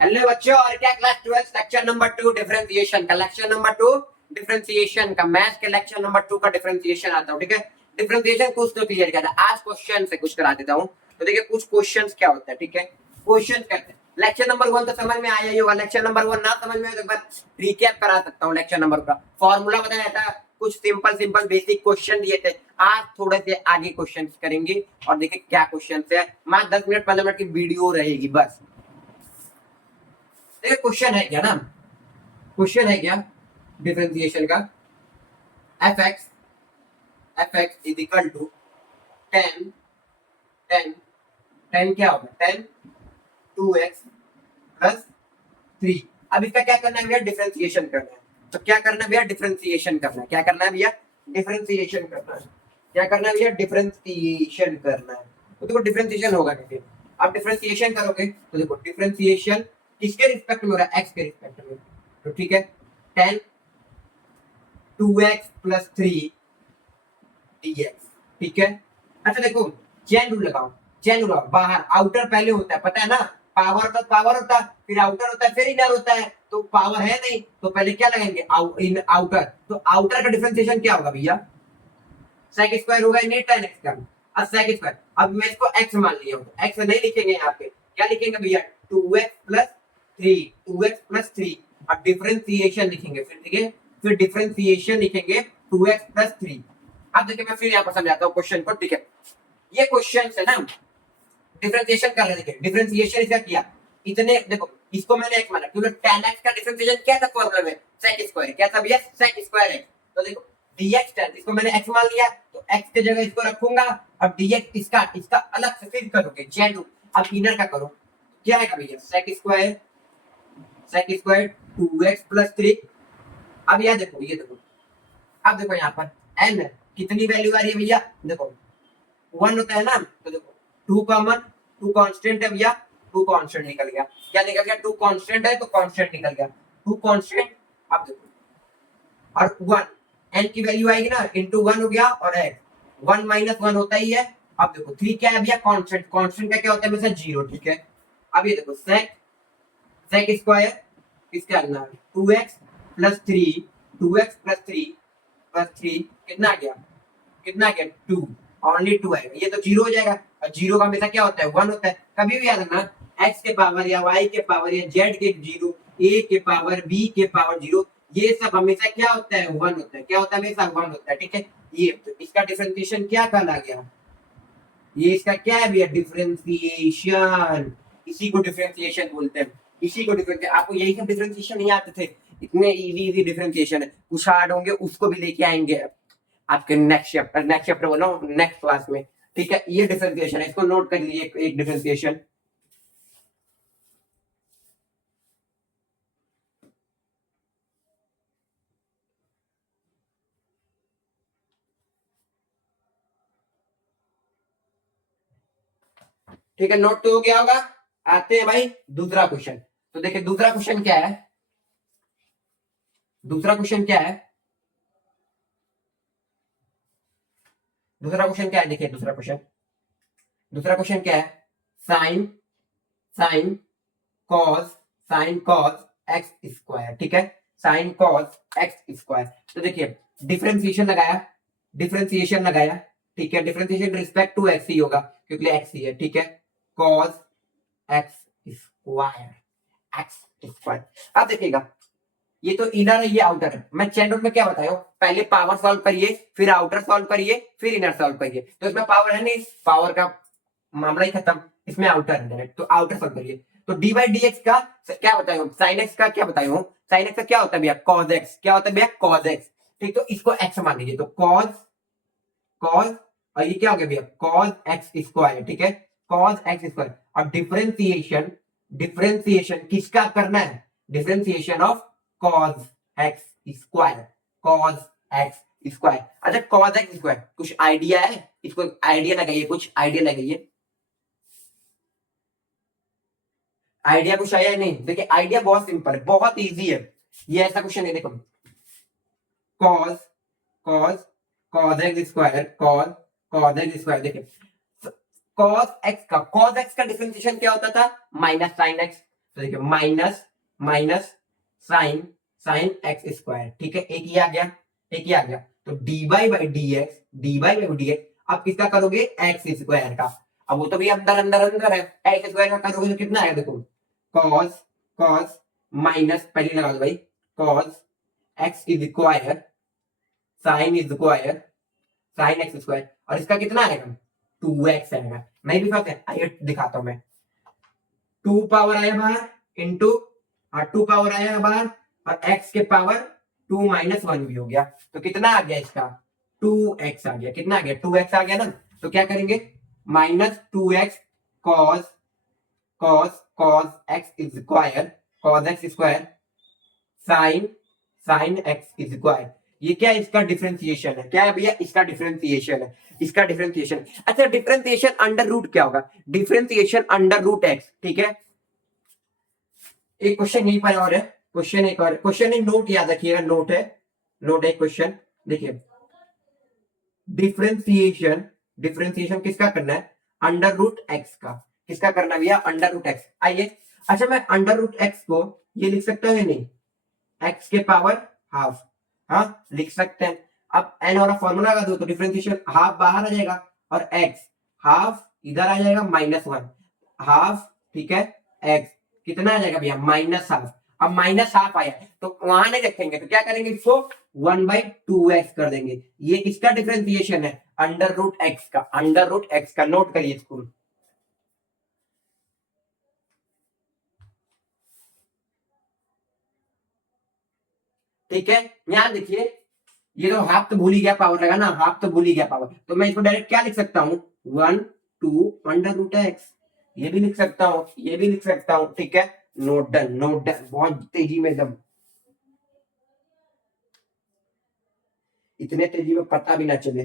Hello बच्चों, और क्या क्लास 12 लेक्चर नंबर 2 डिफरेंशिएशन का लेक्चर नंबर 2 डिफरेंशिएशन का मैथ्स के लेक्चर नंबर 2 का डिफरेंशिएशन आता हूँ। ठीक है, डिफरेंशिएशन कुछ तो क्लियर किया था, आज क्वेश्चन से कुछ करा देता हूँ। तो देखिए कुछ क्वेश्चंस क्या होता है। ठीक है, क्वेश्चन कहते हैं लेक्चर नंबर 1 तो समझ में आया ही होगा, लेक्चर नंबर 1 ना समझ में आए तो एक बार रिकैप करा सकता हूँ। लेक्चर नंबर का फॉर्मूला बताया था, कुछ सिंपल सिंपल बेसिक क्वेश्चन दिए थे। आज थोड़े से आगे क्वेश्चन करेंगे और देखिए क्या क्वेश्चन है। मात्र 10 मिनट 15 मिनट की वीडियो रहेगी बस। देखिए क्वेश्चन है क्या ना, क्वेश्चन है क्या डिफरेंशिएशन का, F X is equal to 10 10 10 क्या होगा 10 2x प्लस 3। अब इसका क्या करना है भैया, डिफरेंशिएशन करना है। तो क्या करना है भैया, डिफरेंशिएशन करना है। क्या करना है भैया, डिफरेंशिएशन करना है। क्या करना है भैया, डिफरेंशिएशन करना है। तो देखो डिफरेंशिएशन होगा कैसे, आप डिफरेंशिएशन करोगे तो देखो डिफरेंशिएशन किसके रिस्पेक्ट में हो रहा है, एक्स के रिस्पेक्ट में। तो ठीक है, 10 2x प्लस 3 dx। ठीक है, अच्छा देखो चेन रूल लगाओ, चेन रूल बाहर आउटर पहले होता है, पता है ना। पावर होता है, फिर आउटर होता है, फिर इनर होता है। तो पावर है नहीं तो पहले क्या लगाएंगे, इन आउटर। तो आउटर का डिफरेंशिएशन क्या होगा भैया, सेक स्क्वायर होगा, नहीं tan x का। अब सेक स्क्वायर, अब मैं इसको x मान लिया हूं, तो x नहीं लिखेंगे यहाँ पे, क्या लिखेंगे भैया 2x प्लस 3 2x प्लस 3। अब डिफरेंशिएशन लिखेंगे, फिर ठीक है, फिर डिफरेंशिएशन लिखेंगे 2x प्लस 3। अब देखिए मैं फिर यहाँ पर समझाता हूँ क्वेश्चन को। ठीक है, ये क्वेश्चन है ना, डिफरेंशिएशन कर रहे थे, डिफरेंशिएशन इसका किया। इतने देखो इसको मैंने एक माना क्योंकि tan x का डिफरेंशिएशन क्या था फॉर्मूला में, sec स्क्वायर। क्या था भैया, sec स्क्वायर है। तो देखो dx tan, इसको मैंने x मान लिया तो x की जगह इसको रखूंगा। अब dx इसका इसका अलग से फिर करोगे चेन रूल। अब इनर का करो, क्या आएगा भैया, sec स्क्वायर 2x प्लस 3। अब यह देखो, ये देखो, अब देखो यहाँ पर n कितनी वैल्यू आ रही है भैया, देखो 1 होता है ना। तो देखो 2 कॉमन, 2 कांस्टेंट है भैया, 2 कांस्टेंट निकल गया। क्या निकल गया, 2 कांस्टेंट है तो कांस्टेंट निकल गया, 2 कांस्टेंट। अब देखो और 1 n की वैल्यू आएगी ना, इनटू 1 हो गया और x 1 माइनस 1 होता ही है। अब देखो 3 क्या है भैया, कांस्टेंट, कांस्टेंट का क्या होता है हमेशा 0। ठीक है, अब ये देखो sec स्क्वायर इसके अंदर 2x plus 3 2x plus 3 plus 3 कितना आ गया, कितना गया 2, ओनली 2 आएगा। ये तो 0 हो जाएगा और 0 का हमेशा क्या होता है 1 होता है। कभी भी याद रखना, x के पावर या y के पावर या z के 0, a के पावर b के पावर 0, ये सब हमेशा क्या होता है 1 होता है। क्या होता है, हमेशा 1 होता है। ठीक है, ये तो इसका डिफरेंशिएशन क्या कहला गया, ये इसका क्या है भैया, डिफरेंशिएशन। इसी को डिफरेंशिएशन बोलते हैं, इसी को डिफरेंशिएशन। आपको यही सब डिफरेंशिएशन नहीं आते थे, इतने इजी इजी डिफरेंशिएशन है। कुछ हार्ड होंगे उसको भी लेके आएंगे आपके नेक्स्ट चैप्टर बोला नेक्स्ट क्लास में। ठीक है, ये डिफरेंशिएशन है, इसको नोट कर लीजिए एक डिफरेंशिएशन। ठीक है, नोट तो हो गया होगा। आते हैं भाई दूसरा क्वेश्चन। तो देखिए दूसरा क्वेश्चन क्या है, दूसरा क्वेश्चन क्या है, दूसरा क्वेश्चन क्या है, देखिए दूसरा क्वेश्चन, दूसरा क्वेश्चन क्या है, sine sine cos sine cos x square. ठीक है, साइन कॉस एक्स स्क्वायर। तो देखिए डिफरेंशिएशन लगाया, डिफरेंशिएशन लगाया। ठीक है, डिफरेंशिएशन रिस्पेक्ट टू एक्स ही होगा क्योंकि एक्स ही है। ठीक है, cos x square x square. अब देखिएगा ये तो इनर है, ये आउटर है। मैं चैन रूल में क्या बताया, पहले पावर सॉल्व करिए, फिर आउटर सॉल्व करिए, फिर इनर सॉल्व करिए। तो इसमें पावर है नहीं, पावर का मामला ही खत्म, इसमें आउटर है डायरेक्ट। तो आउटर सॉल्व करिए। तो डी बाई डी एक्स का क्या बताया हूँ, साइन एक्स का क्या बताया हूँ, साइन एक्स का क्या होता है भैया कॉज एक्स। क्या होता है भैया कॉज एक्स। ठीक, तो इसको एक्स मान लीजिए, तो कॉज कॉज और ये क्या हो गया भैया कॉज एक्स स्क्वायर। ठीक है, कॉज एक्स स्क्वायर। और डिफरेंशिएशन, डिफरेंशिएशन किसका करना है, differentiation of cause x square, cos x square. अच्छा कॉज एक्स स्क्वायर कुछ आइडिया है, इसको आइडिया लगाइए, कुछ आइडिया लगाइए। आइडिया कुछ आया है नहीं, देखिए आइडिया बहुत सिंपल है, बहुत इजी है। ये ऐसा क्वेश्चन है, देखो cos cos cos x square, cos x square. देखिए कॉस एक्स का डिफरेंशिएशन क्या होता था, माइनस साइन एक्स। तो देखिए minus minus sine sine x square, ठीक है, एक ही आ गया, एक ही आ गया। तो D Y by D x अब किसका करोगे, एक्स स्क्वायर का। अब वो तो भी अंदर अंदर अंदर है, एक्स स्क्वायर का करोगे तो कितना आएगा देखो, कॉस कॉस माइनस पहले लगा दो भाई, cos x is square sine is square sine x square, और इसका कितना आएगा, 2x आएगा। नहीं भी सकते, आइए दिखाता हूं मैं। 2 पावर आया बाहर इंटू 2 पावर आया बाहर और x के पावर 2 माइनस 1 भी हो गया, तो कितना आ गया इसका, 2x आ गया। कितना आ गया, 2x आ गया ना। तो क्या करेंगे, minus 2x cos cos cos x square cos x square sine sine x square. ये क्या है, इसका डिफरेंशिएशन है। क्या है भैया, इसका डिफरेंशिएशन है, इसका डिफरेंशिएशन। अच्छा, डिफरेंशिएशन अंडर रूट क्या होगा, डिफरेंशिएशन अंडर रूट एक्स, ठीक है। एक क्वेश्चन यहीं पर और है, क्वेश्चन एक और क्वेश्चन, एक नोट याद रखिएगा, नोट है, नोट है क्वेश्चन। देखिए डिफरेंशिएशन, डिफरेंशिएशन किसका करना है, अंडर रूट एक्स का। किसका करना है भैया, अंडर रूट एक्स। आइए, अच्छा मैं अंडर रूट एक्स को ये लिख सकता हूँ या नहीं, एक्स के पावर हाफ, हाँ लिख सकते हैं। अब एन वाला फॉर्मूला लगा दो तो डिफरेंशिएशन हाफ बाहर आ जाएगा और एक्स हाफ इधर आ जाएगा -1 हाफ, ठीक है, एक्स कितना आ जाएगा भैया, -हाफ। अब -हाफ आया तो वहां नहीं रखेंगे, तो क्या करेंगे, इसको 1/2x कर देंगे। ये किसका डिफरेंशिएशन है, अंडर रूट एक्स का, अंडर रूट एक्स का। नोट करिए इसको, ठीक है। यहां देखिए, ये तो हाफ तो भूल ही गया पावर लगा ना, हाफ तो भूल ही गया पावर, तो मैं इसको डायरेक्ट क्या लिख सकता हूँ, 1/2 ये भी लिख सकता हूँ, ये भी लिख सकता हूँ, ठीक है। नोट डन, नोट डन, बहुत तेजी में एकदम, इतने तेजी में पता भी ना चले।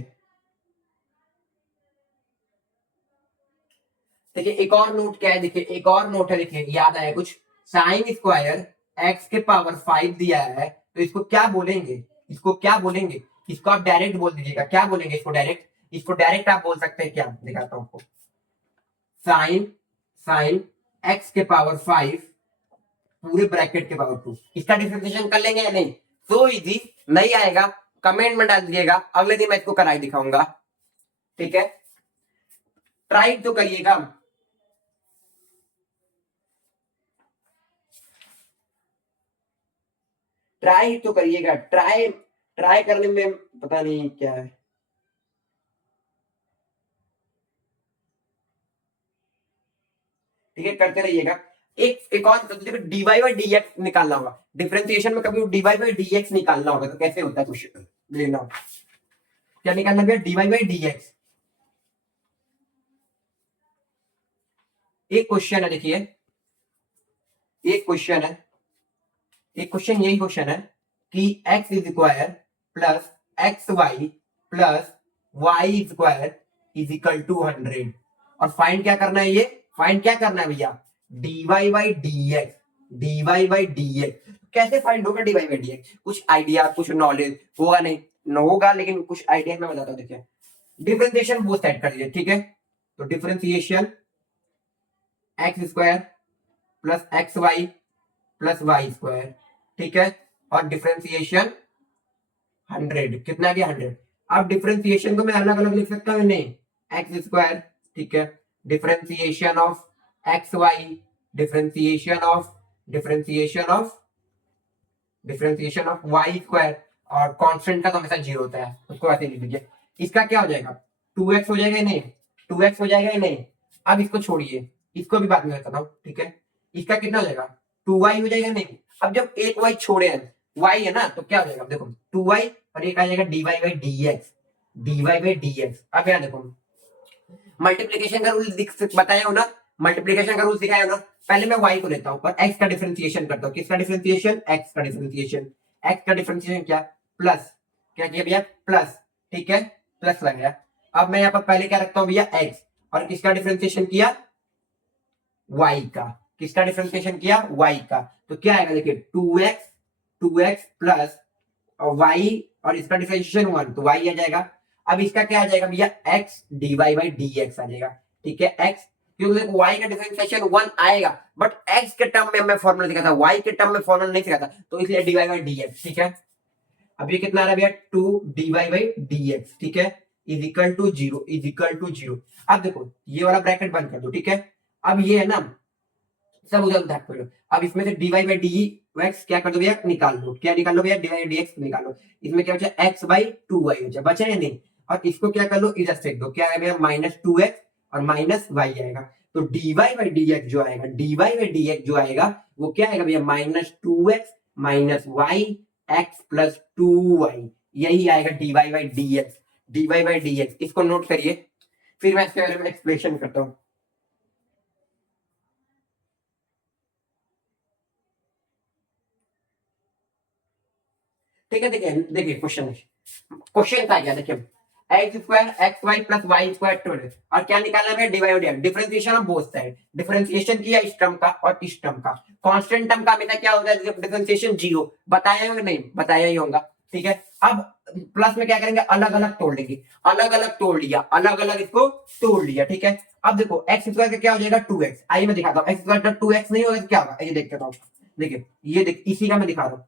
देखिए एक और नोट क्या है, देखिए एक और नोट है, देखिए याद आया कुछ, साइन स्क्वायर एक्स के पावर 5 दिया है, तो इसको क्या बोलेंगे, इसको क्या बोलेंगे, इसको आप डायरेक्ट बोल दीजिएगा, क्या बोलेंगे इसको डायरेक्ट, इसको डायरेक्ट आप बोल सकते हैं, क्या दिखाता हूं आपको, साइन साइन एक्स के पावर 5 पूरे ब्रैकेट के पावर 2। इसका डिफरेंशिएशन कर लेंगे या नहीं, सो इजी। नहीं आएगा कमेंट में डाल दीजिएगा, अगले दिन मैं इसको कराई दिखाऊंगा, ठीक है। ट्राई तो करिएगा, ट्राई तो करिएगा, ट्राई ट्राई करने में पता नहीं क्या है, ठीक है, करते रहिएगा। एक और तो देखो, डीवाई बाई डी एक्स निकालना होगा डिफरेंशिएशन में, कभी डीवाई बाई डी एक्स निकालना होगा तो कैसे होता है कुछ लेना, क्या निकालना है, डीवाई बाई डी एक्स। एक क्वेश्चन है, देखिए एक क्वेश्चन है, एक क्वेश्चन यही क्वेश्चन है कि x is square plus x y plus y square is equal to 100, और फाइंड क्या करना है, ये फाइंड क्या करना है भैया, dy by D x, dy by D x. कैसे फाइंड होगा डीवाई बाई डी एक्स, कुछ आइडिया कुछ नॉलेज होगा, नहीं न होगा, लेकिन कुछ आइडिया मैं बताता हूँ। देखिए डिफरेंशिएशन वो सेट कर लीजिए, ठीक है। तो differentiation x square plus x y plus y square, ठीक है, और डिफरेंशिएशन 100, कितना गया 100। अब डिफरेंशिएशन को मैं अलग अलग लिख सकता हूँ, नहीं, एक्स स्क्वायर, ठीक है, differentiation of x y, differentiation of differentiation of differentiation of y square, और कांस्टेंट का तो हमेशा 0 होता है, उसको ऐसे लिख लीजिए। इसका क्या हो जाएगा, 2x हो जाएगा या नहीं, 2x हो जाएगा या नहीं। अब इसको छोड़िए, इसको भी बाद में बताता हूँ, ठीक है। इसका कितना हो जाएगा, 2y हो जाएगा नहीं। अब जब एक y छोड़े हैं, y है ना, तो क्या हो जाएगा, देखो 2y और एक आ जाएगा dy by D x, dy by D x. अब यहाँ देखो मल्टीप्लीकेशन का रूल बताया हो ना, मल्टीप्लीकेशन का रूल सिखाया हो ना। पहले मैं y को लेता हूँ और x का डिफरेंशिएशन करता हूँ। किसका डिफरेंशिएशन, x का डिफरेंशिएशन। x का डिफरेंशिएशन क्या, प्लस, क्या किया भैया, प्लस, ठीक है, प्लस लगाया। अब मैं यहाँ पर पहले क्या रखता हूँ भैया, x, और किसका डिफरेंशिएशन किया, y का। किसका डिफरेंशिएशन किया, y का। तो क्या आएगा देखिए, 2x प्लस y, और इसका डिफरेंशिएशन 1, तो y आ जाएगा। अब इसका क्या आ जाएगा भैया, x dy by D X आ जाएगा, ठीक है, x, क्योंकि देखो y का डिफरेंशिएशन 1 आएगा, बट x के टर्म में मैं फॉर्मूला दिखा था, y के टर्म में फॉर्मूला नहीं दिखा था, तो इसलिए dy बाई dx। ठीक है, अब ये कितना आ रहा है भैया, 2 dy बाई dx। ठीक है, is equal to zero, is equal to zero. अब देखो ये वाला ब्रैकेट बंद कर दो। ठीक है, अब ये है ना सब उधर उधर कर लो। अब इसमें से dy बाई डी एक्स क्या कर दो भैया, निकाल लो। क्या निकाल लो भैया, dy बाई dx निकालो। इसमें क्या बचा, x बाई 2y बचा या नहीं। और इसको क्या कर लो, इधर फेंक दो। क्या है भैया, माइनस 2x और माइनस y आएगा। तो dy बाई dx जो आएगा, dy बाई dx जो आएगा वो क्या आएगा भैया, minus 2x minus y x plus 2y, यही आएगा dy by dx। dy by dx इसको नोट करिए, फिर मैं इसके बारे में एक्सप्लेनेशन करता हूँ। ठीक है, देखिए देखिए क्वेश्चन, क्वेश्चन का क्या, देखिए x square x y plus y square two, और क्या निकालना है, divide differentiation of both side. डिफरेंशिएशन किया इस टर्म का और इस टर्म का। कांस्टेंट टर्म का हमेशा क्या होता है, डिफरेंशिएशन जीरो। बताया होगा नहीं, बताया ही होगा। ठीक है, अब प्लस में क्या करेंगे, अलग अलग तोड़ लेंगे। अलग अलग तोड़ लिया, अलग अलग इसको तोड़ लिया। ठीक है, अब देखो एक्स स्क्वायर का क्या हो जाएगा, 2x। आइए मैं दिखाता हूँ, एक्स स्क्वायर का 2x नहीं होगा तो क्या होगा, ये देखते हूँ। देखिए ये देख, इसी का मैं दिखा रहा हूँ।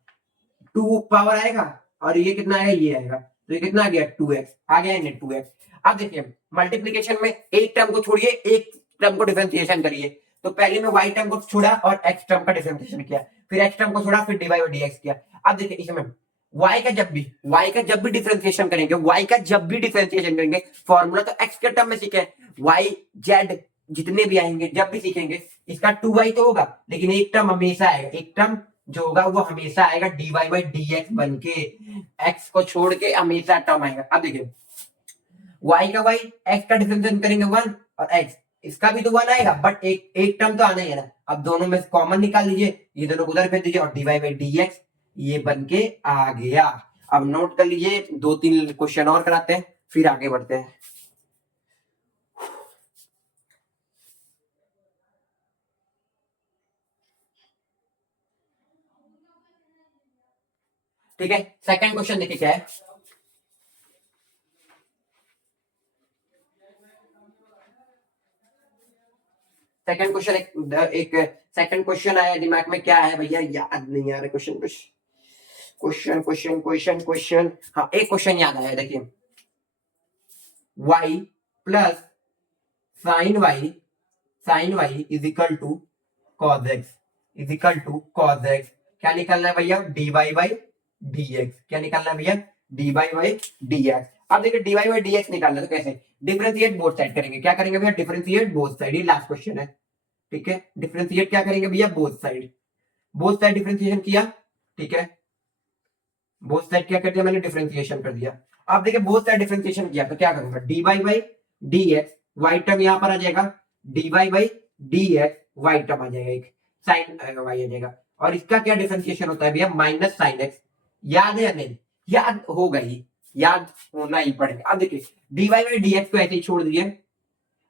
2 पावर आएगा और ये कितना आएगा, ये आएगा। तो ये कितना आ गया, 2x आ गया, नहीं 2x। अब देखिए मल्टीप्लीकेशन में एक टर्म को छोड़िए, एक टर्म को डिफरेंशिएशन करिए। तो पहले में y टर्म को छोड़ा और x टर्म का डिफरेंशिएशन किया, फिर x टर्म को छोड़ा, फिर dy बाई dx किया। अब देखिए इसमें y का जब भी डिफरेंशिएशन करेंगे, y का जब भी डिफरेंशिएशन करेंगे, फॉर्मूला तो x के टर्म में सीखे, y z जितने भी आएंगे जब भी सीखेंगे, इसका 2y तो होगा, लेकिन एक टर्म हमेशा आएगा, एक टर्म जो होगा वो हमेशा आएगा dy बाई dx बन के, x को छोड़ के हमेशा टर्म आएगा। अब देखिए y का y, x का डिफरेंशिएशन करेंगे 1 और x, इसका भी तो 1 आएगा, बट एक एक टर्म तो आना ही है ना। अब दोनों में कॉमन निकाल लीजिए, ये दोनों उधर भेज दीजिए और dy बाई dx ये बन के आ गया। अब नोट कर लीजिए, 2-3 क्वेश्चन और कराते हैं फिर आगे बढ़ते हैं। ठीक है, सेकंड क्वेश्चन देखिए क्या है। सेकंड क्वेश्चन, एक सेकंड क्वेश्चन आया दिमाग में, क्या है भैया, याद नहीं आ रहा क्वेश्चन कुछ। क्वेश्चन, हाँ एक क्वेश्चन याद आया, देखिए y plus sine y is equal to cos x, is equal to cos x. क्या निकलना है भैया, d Y by D x. क्या निकलना है भैया, d Y by D x. अब देखिए d Y by D x निकालना है तो कैसे, डिफरेंशिएट बोथ साइड करेंगे। क्या करेंगे भैया, डिफरेंशिएट बोथ साइड, ये लास्ट क्वेश्चन है। ठीक है, डिफरेंशिएट क्या करेंगे भैया, बोथ साइड। बोथ साइड डिफरेंशिएशन किया। ठीक है, बोथ साइड क्या कर दिया मैंने, डिफरेंशिएशन कर दिया। अब देखिए बोथ साइड डिफरेंशिएशन किया तो क्या करूंगा, D Y by D X, Y term यहां पर आ जाएगा, D Y by D X Y term आ जाएगा, एक साइन वाई आ जाएगा। और इसका क्या डिफरेंशिएशन होता है भैया, माइनस साइन एक्स। याद है या नहीं, याद होगा ही, याद होना ही पड़ेगा। अब देखिए d Y by D x को ऐसे ही छोड़ दिए।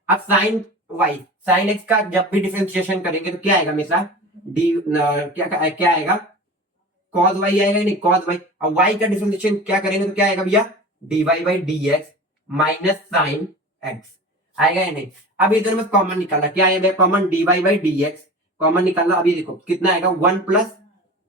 अब साइन एक्स का जब भी डिफरेंशिएशन करेंगे तो क्या आएगा हमेशा, डी क्या क्या आएगा, कॉस वाई आएगा, नहीं कॉस वाई। अब वाई का डिफरेंशिएशन क्या करेंगे तो क्या आएगा भैया, d Y by D x minus sine x आएगा या नहीं। अब इधर में कॉमन निकालना, क्या आएगा common, d Y by D x common निकालना। अभी देखो कितना आएगा, 1 प्लस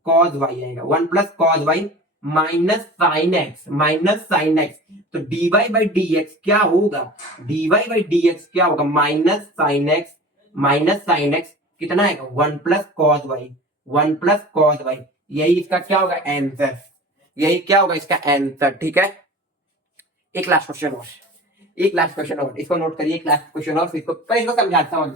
कॉस वाई आएगा, 1 plus cos Y minus sine X, minus sine x. तो D Y by D x क्या होगा, D Y by D x क्या होगा, minus sine X, minus sine X कितना आएगा, 1 plus cos Y, 1 plus cos Y. यही इसका क्या होगा आंसर, यही क्या होगा इसका आंसर। ठीक है, एक लास्ट क्वेश्चन और, एक लास्ट क्वेश्चन और, इसको नोट करिए, एक लास्ट क्वेश्चन और, फिर इसको पहले इसको समझाता हूं।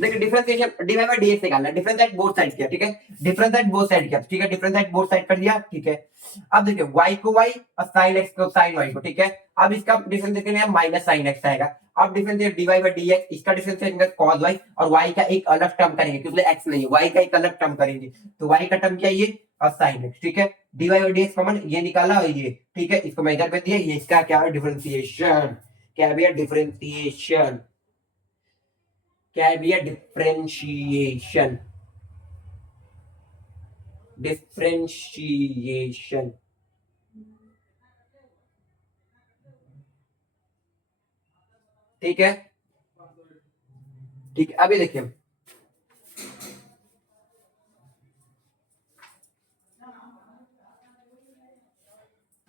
देखिए differentiation d Y by dx निकालना है, डिफरेंस एट बोथ साइड किया। ठीक है, डिफरेंस एट बोथ साइड किया। ठीक है, डिफरेंस एट बोथ साइड कर दिया। ठीक है, अब देखिए y को y और sin x को sin y को। ठीक है, अब इसका डिफरेंशिएशन है माइनस sin x आएगा। अब डिफरेंशिएट dy बाई dx, इसका डिफरेंशिएशन है cos y, और y का एक अलग टर्म करेंगे क्योंकि x नहीं है, y का एक अलग टर्म करेंगे। तो y का टर्म क्या है, ये और sin x। ठीक है, dy बाई dx कॉमन ये निकाला और ये। ठीक है, इसको मैं इधर पे दिया, ये इसका क्या है डिफरेंशिएशन, क्या है भैया डिफरेंशिएशन, क्या है भैया डिफरेंशिएशन, डिफरेंशिएशन। ठीक है, ठीक है, अभी देखिए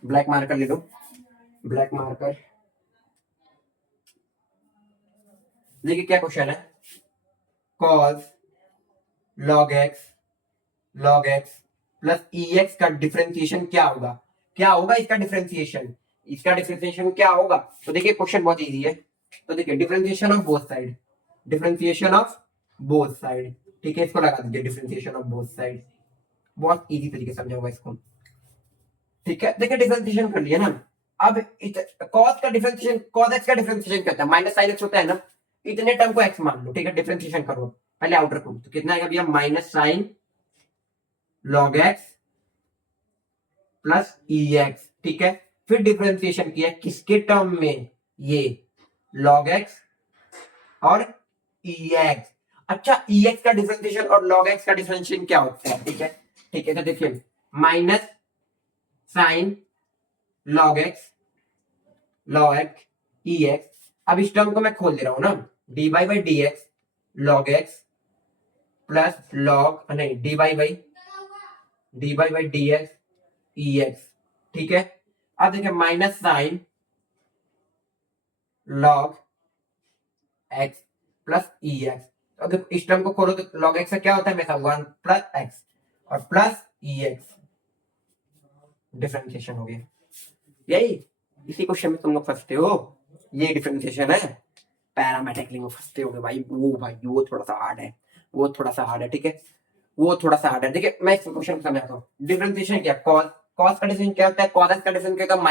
ब्लैक मार्कर ले लो, ब्लैक मार्कर। देखिए क्या क्वेश्चन है, cos log x plus ex का डिफरेंशिएशन क्या होगा, क्या होगा इसका डिफरेंशिएशन, इसका डिफरेंशिएशन क्या होगा। तो देखिए क्वेश्चन बहुत इजी है। तो देखिए differentiation of both side, differentiation of both side, ठीक है, इसको लगा दीजिए डिफरेंशिएशन ऑफ बोथ साइड, बहुत इजी तरीके से समझाऊंगा इसको। ठीक है, देखिए डिफरेंशिएशन कर लिया ना। अब cos का डिफरेंशिएशन, cos x का डिफरेंशिएशन क्या होता है, माइनस साइन x होता है ना, इतने टर्म को x मान लो, ठीक है, डिफरेंशिएशन करो, पहले आउटर को, तो कितना आएगा भैया, minus sine log x plus ex, ठीक है। फिर डिफरेंशिएशन किया किसके टर्म में, ये log x और ex। अच्छा, ex का डिफरेंशिएशन और log x का डिफरेंशिएशन क्या होता है, ठीक है, ठीक है। तो देखिए minus sine log x ex, अब इस टर्म को मैं खोल दे रहा हूं ना, dy by D x log x plus log नहीं dy by D x ex, ठीक है। अब देखिए minus sine log x plus ex, अब देखो इस टर्म को खोलो तो log x का क्या होता है हमेशा 1 प्लस x और प्लस ex, डिफरेंशिएशन हो गया। यही इसी क्वेश्चन में तुम लोग फंसते हो, ये डिफरेंशिएशन है, पैरामेट्रिक में फंसते हो भाई। वो थोड़ा सा हार्ड है, वो थोड़ा सा हार्ड है, ठीक है, वो थोड़ा सा हार्ड है। देखिए मैं इस क्वेश्चन को समझाता हूँ। डिफरेंशिएशन क्या, cos cos का डिफरेंशिएशन क्या होता है, cos x का डिफरेंशिएशन क्या होता है,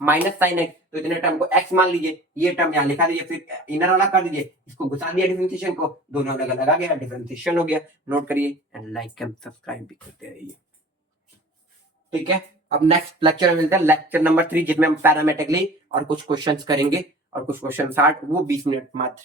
माइनस साइन x, तो इतने टर्म को x मान लीजिए, ये टर्म यहाँ लिखा दीजिए, फिर इनर वाला कर दीजिए, इसको घुसा दिया डिफरेंशिएशन को, दोनों अलग अलग आ गया, डिफरेंशिएशन हो गया। नोट करिए एंड लाइक एंड सब्सक्राइब भी करते रहिए, ठीक है। अब नेक्स्ट लेक्चर में मिलते हैं, लेक्चर नंबर 3, जिसमें हम पैरामेट्रिकली और कुछ क्वेश्चंस करेंगे, और कुछ क्वेश्चन 60, वो 20 मिनट मात्र